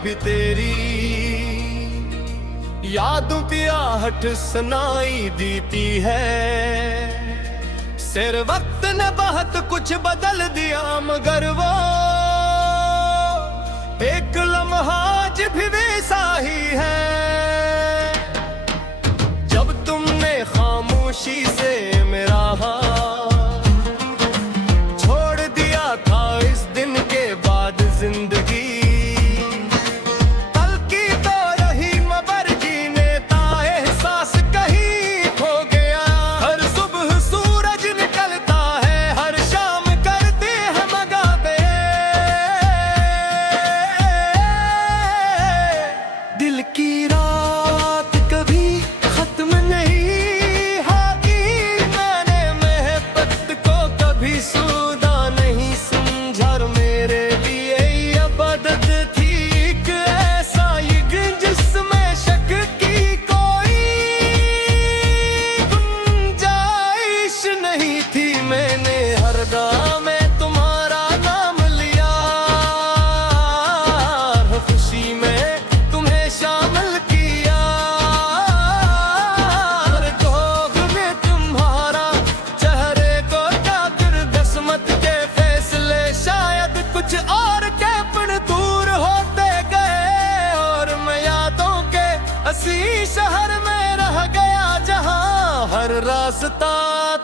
भी तेरी यादों की आहट सुनाई देती है। सिर वक्त ने बहुत कुछ बदल दिया, मगर वो एक लम्हा आज भी वैसा ही है। जब तुमने खामोशी से मेरा हाथ छोड़ दिया था, इस दिन के बाद जिंदगी शहर में रह गया, जहां हर रास्ता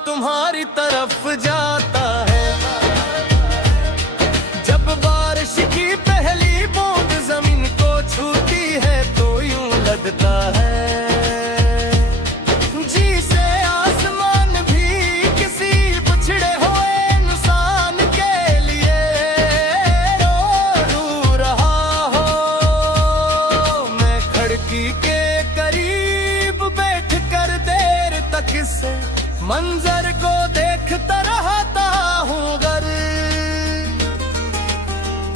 तुम्हारी तरफ जाता है। जब बारिश की पहली बूंद जमीन को छूती है तो यूं लगता है जी से आसमान भी किसी बिछड़े हुए इंसान के लिए रो रहा हो। मैं खिड़की के से मंजर को देखता रहता हूँ, गर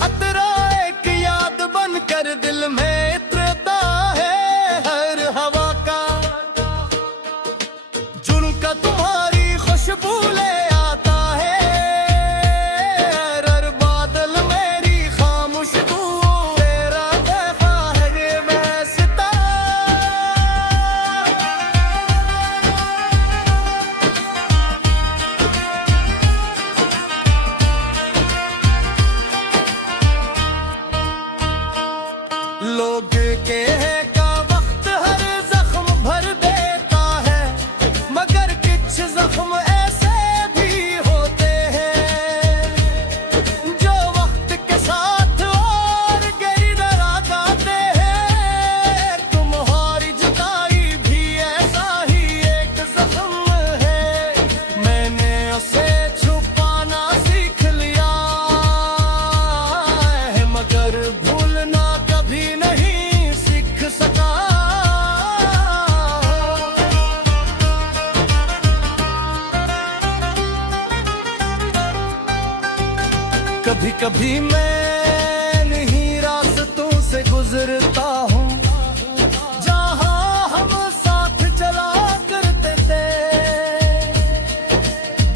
अतरा एक याद बनकर दिल में इतरता है। हर हवा का झुनका तुम्हारी खुशबू ले आता है, हर बादल मेरी खामोश दुआओं तेरा देखा है ये मैं सितारा। लोग के का वक्त हर जख्म भर देता है, मगर कुछ जख्म ऐसे भी होते हैं जो वक्त के साथ और गहरी तरह जाते हैं। तुम्हारी जुदाई भी ऐसा ही एक जख्म है, मैंने उसे छुपाना सीख लिया है, मगर भूलना कभी नहीं सीख सका। कभी कभी मैं नहीं रास्तों से गुजरता हूँ जहाँ हम साथ चला करते थे।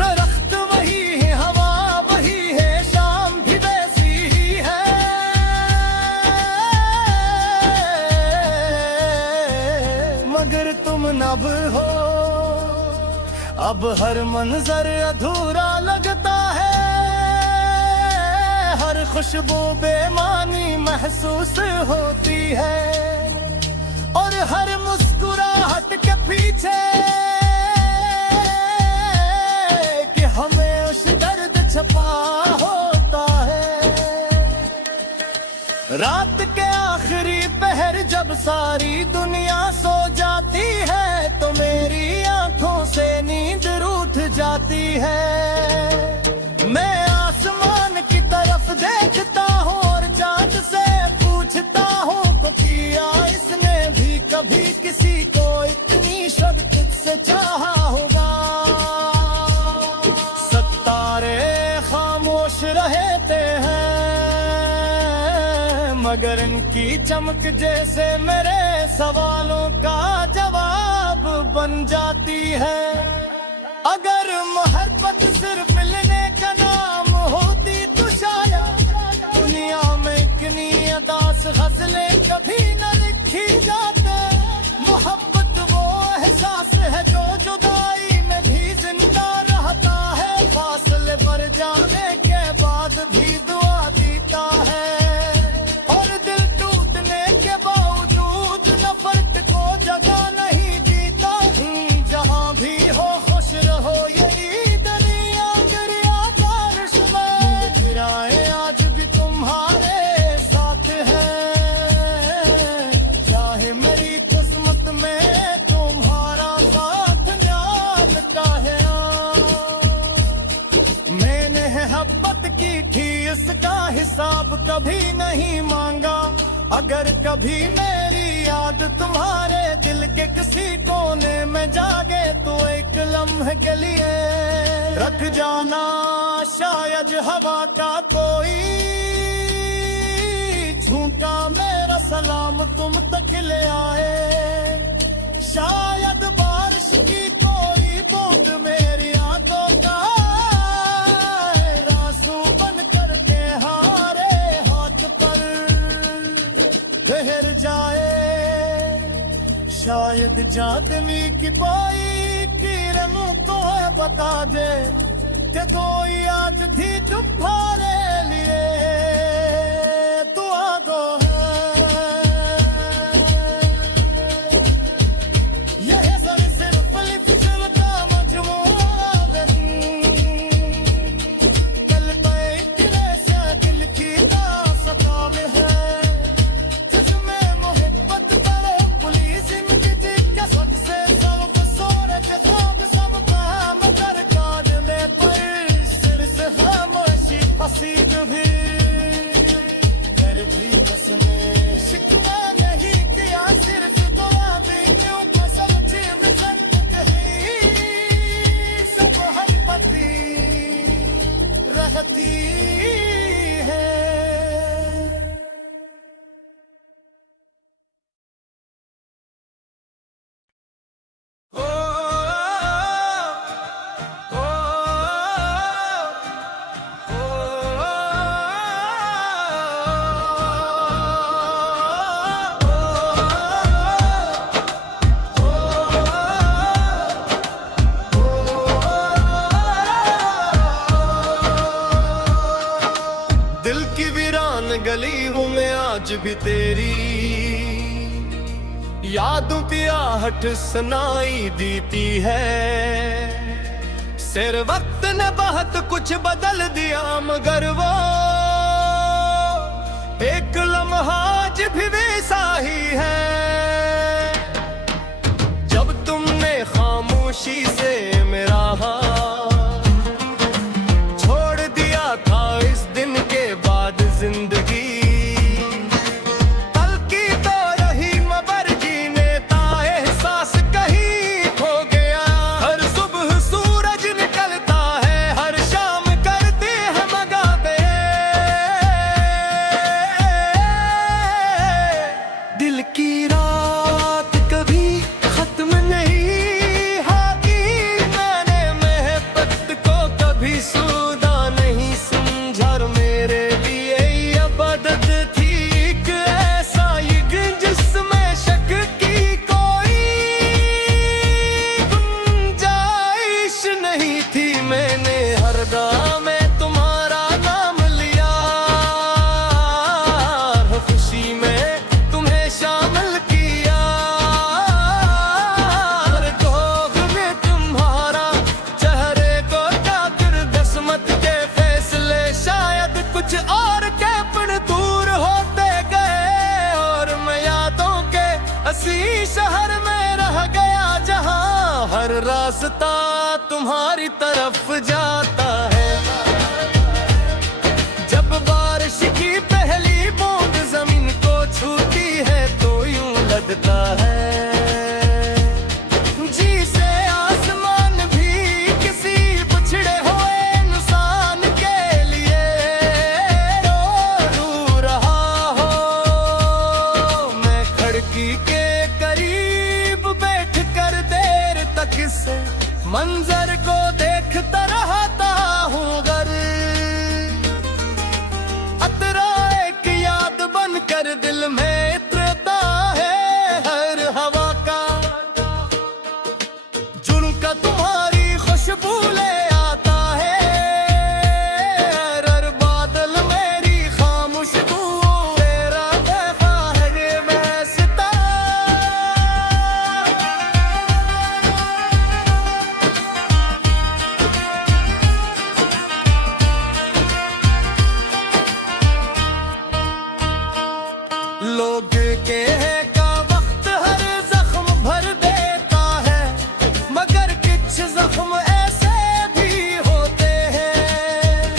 दरख्त वही है, हवा वही है, शाम भी वैसी ही है, मगर तुम नब हो। अब हर मंजर अधूरा लगता है, हर खुशबू बेमानी महसूस होती है, और हर मुस्कुराहट के पीछे कि हमें उस दर्द छपा होता है। रात के आखिरी पहर जब सारी दुनिया सो जाती है तो मेरी आंखों से नींद रूठ जाती है। मैं आसमान की तरफ देखता हूँ और चांद से पूछता हूँ को किया इसने भी कभी किसी को इतनी शद्दत से चाहा होगा। सितारे खामोश रहते हैं, मगर इनकी चमक जैसे मेरे सवालों का जवाब बन जाती है। अगर मोहब्बत सिर्फ मिलने का नाम होती तो शायद दुनिया में इतनी अदा खास गजलें कभी न लिखी जाते, मोहब्बत वो एहसास है जो जुदाई में भी जिंदा रहता है, फासले पर जाने के बाद भी दुआ देता है, और दिल टूटने के बावजूद नफरत को जगह नहीं जीता। जहाँ भी हो खुश रहो यही दरिया दरिया बारिश में गिराए आज भी तुम्हारे साथ है, चाहे मेरी किस्मत में तुम्हारा साथ न्याम का है। मैंने मोहब्बत की थी इसका हिसाब कभी नहीं मांगा, अगर कभी मेरी याद तुम्हारे दिल के किसी कोने में जागे तो एक लम्हे के लिए रख जाना, शायद हवा का कोई झोंका मेरा सलाम तुम तक ले आए, शायद बारिश की कोई बूंद मेरी आंखों का आंसू बन करके हारे हाथ पर ठहर जाए, शायद चांदनी की कोई किरण को बता दे कि कोई आज भी तुम्हारे लिए दुआ गो है। यह सिर्फ लिखल का मजमूआ नहीं, कल पे इतने से दिल की दास्तां में है, जिसमें मोहब्बत करे पुलिस जिंदगी के सच से सब सूरज ख्वाब सब काम कर काट ले, पर सिर से खामोशी पसीद भी कर भी कसमे शिकवा नहीं किया, सिर्फ दुआ भी क्यों कसम में सब कहीं सब हर पति रहती है। ओ, ओ, दिल की वीरान गली हूँ मैं आज भी तेरी, यादों की आहट सुनाई देती है, सिर वक्त ने बहुत कुछ बदल दिया मगर वो एक लम्हा आज भी वैसा ही है, जब तुमने खामोशी से मेरा हाथ छोड़ दिया था इस दिन के बाद जिंदगी, शहर में रह गया जहां हर रास्ता तुम्हारी तरफ जाता है, जब बारिश की पहली बूंद जमीन को छूती है तो यूं लगता है जी से आसमान भी किसी बिछड़े हुए इंसान के लिए रो रहा हो। मैं खिड़की के करीब बैठ कर देर तक से मंजर को देखता रहता हूँ, गर अतरा एक याद बनकर मगर दिल में इतरता है हर हवा का झुनका तुम्हारी खुशबू ले आता है हर बादल मेरी खामोश दुआओं तेरा पैगा है ये मैं सितारा लोग के का वक्त हर जख्म भर देता है मगर कुछ जख्म ऐसे भी होते हैं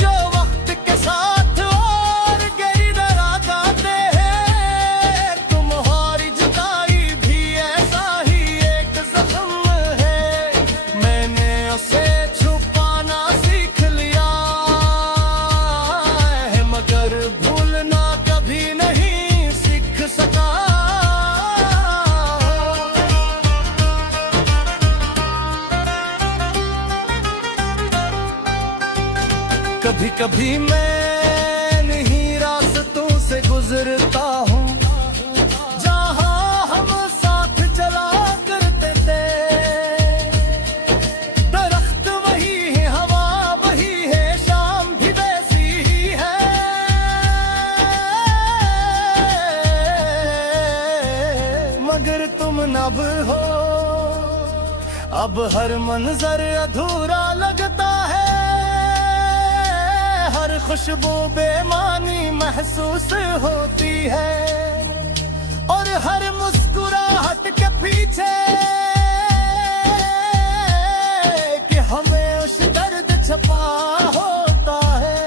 जो वक्त के साथ और गहरी तरह जाते हैं तुम्हारी जुदाई भी ऐसा ही एक जख्म है मैंने उसे छुपाना सीख लिया है मगर भूलना कभी नहीं सीख सका कभी कभी मैं नहीं रास्तों से गुजरता हूँ जहाँ हम साथ चला करते थे दरख्त वही है हवा वही है शाम भी वैसी ही है मगर तुम नब हो अब हर मंजर अधूरा लगता है हर खुशबू बेमानी महसूस होती है और हर मुस्कुराहट के पीछे कि हमें उस दर्द छपा होता है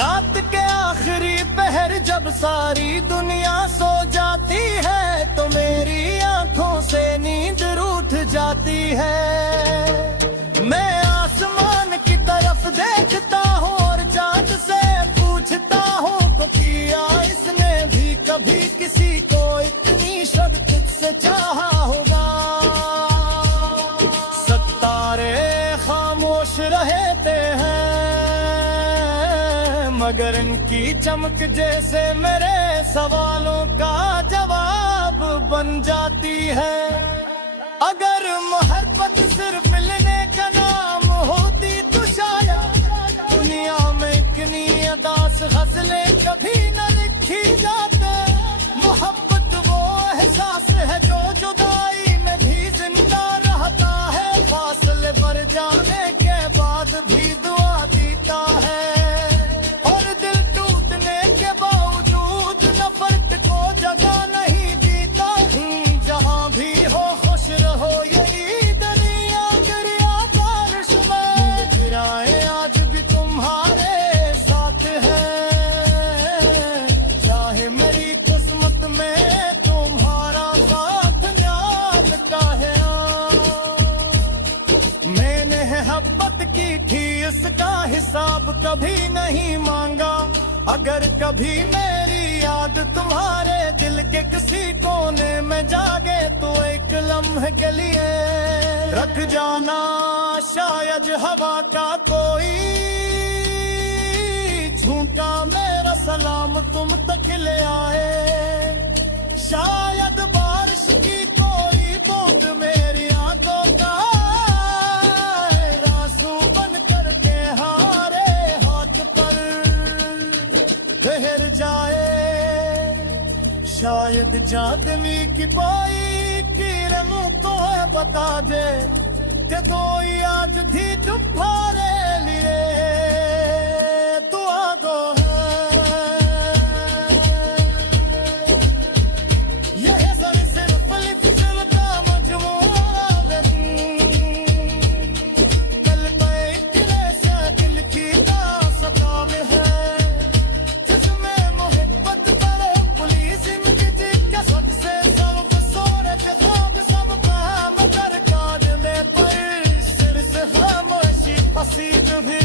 रात के आखिरी पहर जब सारी दुनिया सो जाती है तो मेरी आंखों से नींद रूठ जाती है मैं आसमान की तरफ देखता हूँ और चांद से पूछता हूँ तो किया इसने भी कभी किसी को इतनी शद्दत से चाहा होगा सितारे खामोश रहते हैं मगर इनकी चमक जैसे मेरे सवालों का जवाब बन जाती है अगर मोहब्बत सिर्फ मिलने का नाम होती तो शायद दुनिया में इतनी अदास गज़लें कभी न लिखी जाते मोहब्बत वो एहसास है जो जुदाई में भी जिंदा रहता है फासले बढ़ जाने के बाद भी दुआ देता है और दिल टूटने के बावजूद नफरत को जगह नहीं जीता जहाँ भी हो खुश रहो यही दुनिया गिरिया बारिश में गिराए आज भी तुम्हारे साथ है चाहे मेरी किस्मत में तुम्हारा साथ न्याल का है मैंने मोहब्बत की थी इसका हिसाब कभी नहीं मांगा अगर कभी मेरी याद तुम्हारे दिल के किसी कोने में जागे तो एक लम्हे के लिए रख जाना शायद हवा का कोई झूठा मेरा सलाम तुम तक ले आए शायद बारिश की कोई बूंद मेरी आंखों का आंसू बन करके हारे हाथ पर ठहर जाए शायद चांदनी की कोई किरण तो बता दे कि कोई आज भी तुम्हारे लिए दुआ को है यह सर सिर्फ लिखल का मजमूआ कल पे इतने से दिल की दास्तां में है भी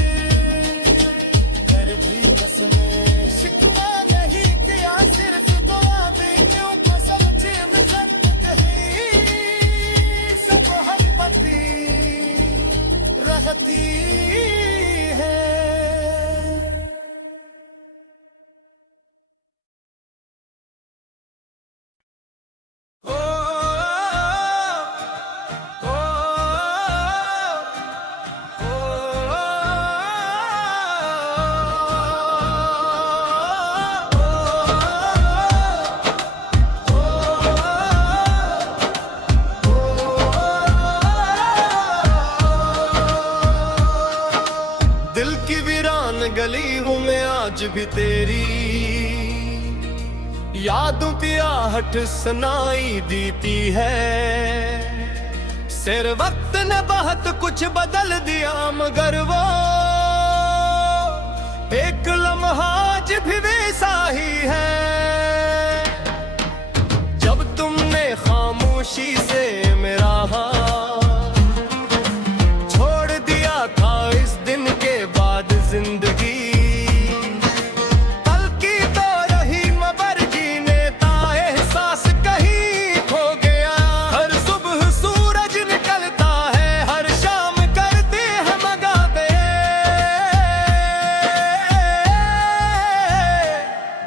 भी तेरी यादों की आहट सुनाई देती है। सिर वक्त ने बहुत कुछ बदल दिया, मगर वो एक लम्हा आज भी वैसा ही है। जब तुमने खामोशी से मेरा हाथ छोड़ दिया था, इस दिन के बाद जिंदगी कल की तो रही, मगर जीने का एहसास कहीं खो गया। हर सुबह सूरज निकलता है, हर शाम करते हैं मगाबे।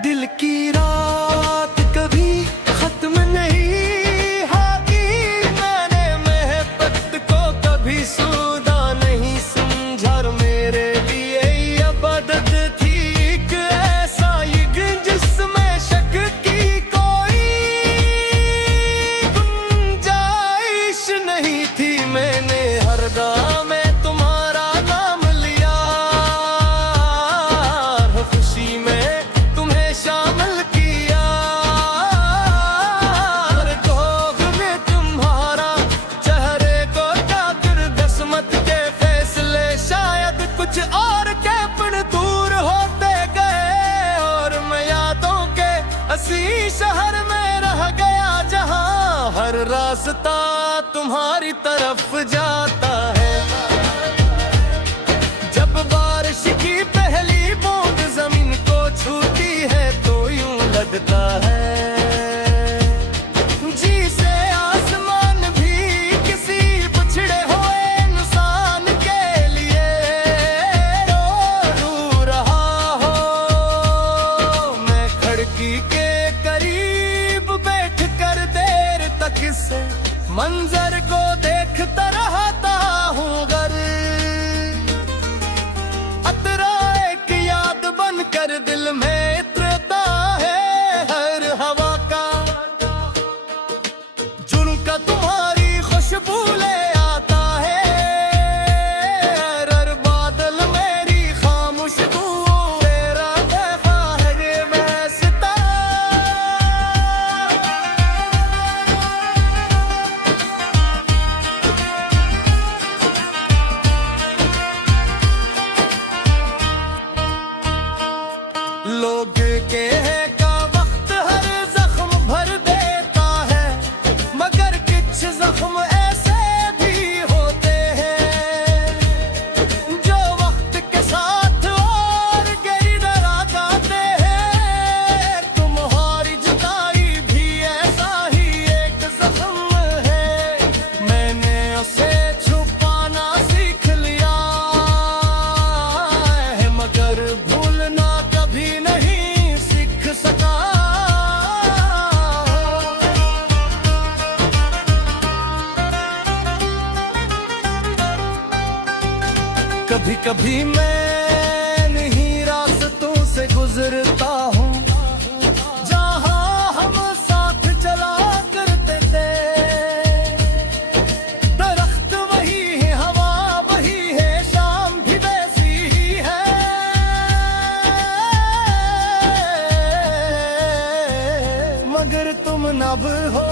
दिल की रात कभी खत्म नहीं होती, मैंने महबत को कभी सूदा नहीं समझा। मेरे लिए इबादत थी एक ऐसा इश्क जिसमें शक की कोई गुंजाइश नहीं थी। मैंने हर दम में तुम्हारा नाम लिया, हर खुशी में तुम्हें शामिल किया। हर गोग में तुम्हारा चेहरे को जाकर किस्मत के फैसले शायद कुछ और के पण दूर होते गए, और मैं यादों के हसी शहर में रह गया, जहां हर रास्ता तुम्हारी तरफ जाता है। जब बारिश की पहली बूंद जमीन को छूती है तो यूं लगता है जी से आसमान भी किसी बिछड़े हुए इंसान के लिए रो रहा हो। मैं खिड़की के करीब बैठ कर देर तक इस मंजर को देखता रहता हूँ, गर अतरा एक याद बनकर दिल में इतरता है। हर हवा का झुनका तुम्हारी खुशबू ले आता है, हर बादल मेरी खामोश दुआ तेरा तोहफा है ये मैं सितारा। लोग के का वक्त हर जख्म भर देता है, मगर कुछ जख्म ऐसे भी होते हैं जो वक्त के साथ और गहरी दरा जाते हैं। तुम्हारी जुदाई भी ऐसा ही एक जख्म है, मैंने उसे छुपाना सीख लिया है, मगर भूलना कभी नहीं सीख सका। कभी कभी मैं नहीं रास्तों से गुजरता हूँ, जहाँ हम साथ चला करते थे। दरख्त वही है, हवा वही है, शाम भी वैसी ही है, मगर तुम नब हो।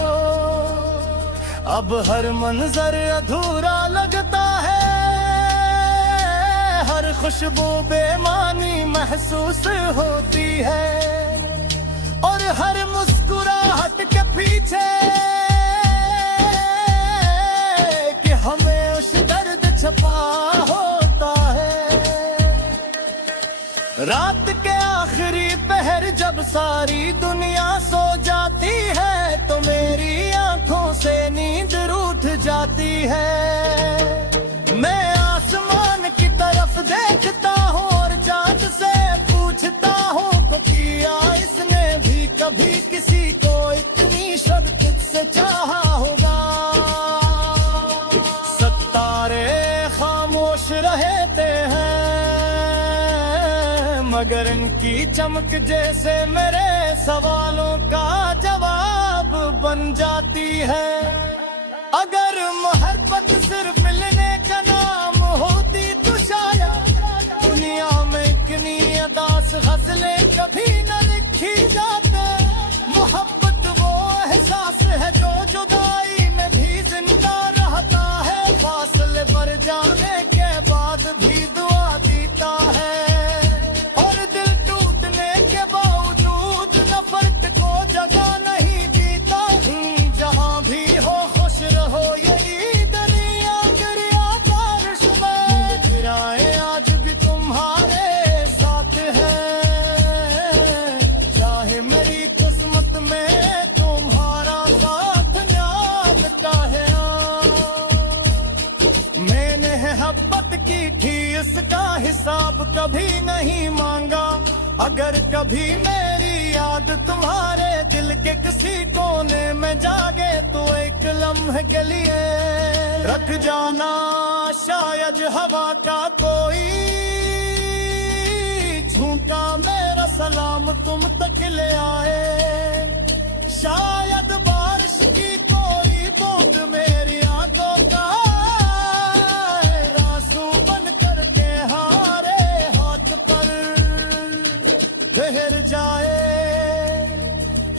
अब हर मंजर अधूरा लगता है, हर खुशबू बेमानी महसूस होती है, और हर मुस्कुराहट के पीछे कि हमें उस दर्द छपा होता है। रात के आखिरी पहर जब सारी दुनिया सो जाती है, तो मेरी आंखों से नींद रूठ जाती है। मैं आसमान की तरफ देखता हूँ और चांद से पूछता हूँ को किया इसने भी कभी किसी को इतनी शद्दत से चाहा होगा। सितारे खामोश रहते हैं, मगर इनकी चमक जैसे मेरे सवालों का जवाब बन जाती है। अगर मोहब्बत सिर्फ मिलने का नाम होती तो शायद दुनिया में इतनी अदा खास गजलें कभी न लिखी जाते, मोहब्बत वो एहसास है जो जुदाई में भी जिंदा रहता है, फासले पर जाने के बाद भी दुआ देता है, और दिल टूटने के बावजूद नफरत को जगह नहीं देता। जहाँ भी हो खुश रहो यही दुनिया गिरिया बारिश में, गिराए आज भी तुम्हारे साथ है, चाहे मेरी किस्मत में तुम्हारा साथ न्यामता है। मैंने मोहब्बत की थी इसका हिसाब कभी नहीं मांगा, अगर कभी मेरी याद तुम्हारे दिल के किसी कोने में जागे तो एक लम्हे के लिए रख जाना, शायद हवा का कोई झोंका मेरा सलाम तुम तक ले आए, शायद बारिश की कोई बूंद मेरी आंखों का आंसू बन करके हारे हाथ पर ठहर जाए,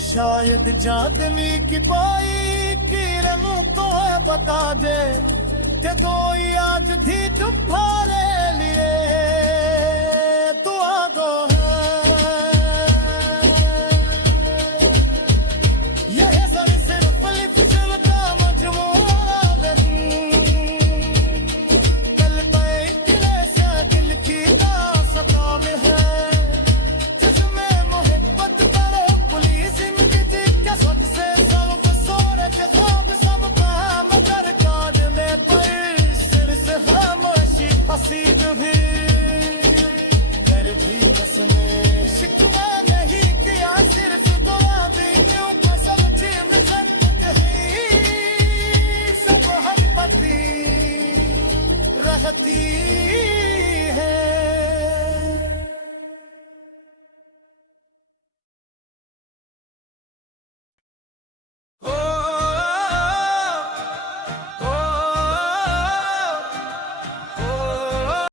शायद चांदनी की कोई किरण तो बता दे कि कोई आज भी तुम्हारे लिए दुआ गो है। यह सर सिर्फ लिफ्ट का मजमूआ नहीं, कल पे दिले से दिल की दास्तां में है, जिसमें मोहब्बत करो पुलिस जिंदगी के सच से सब सोरे के ख्वाब सब काम कर काटने पर सिर से खामोशी हसीद भी फिर भी कसमें शिकवा नहीं किया, सिर्फ दुआ भी क्यों कसम छीन सकते हैं, सब हम पति रहती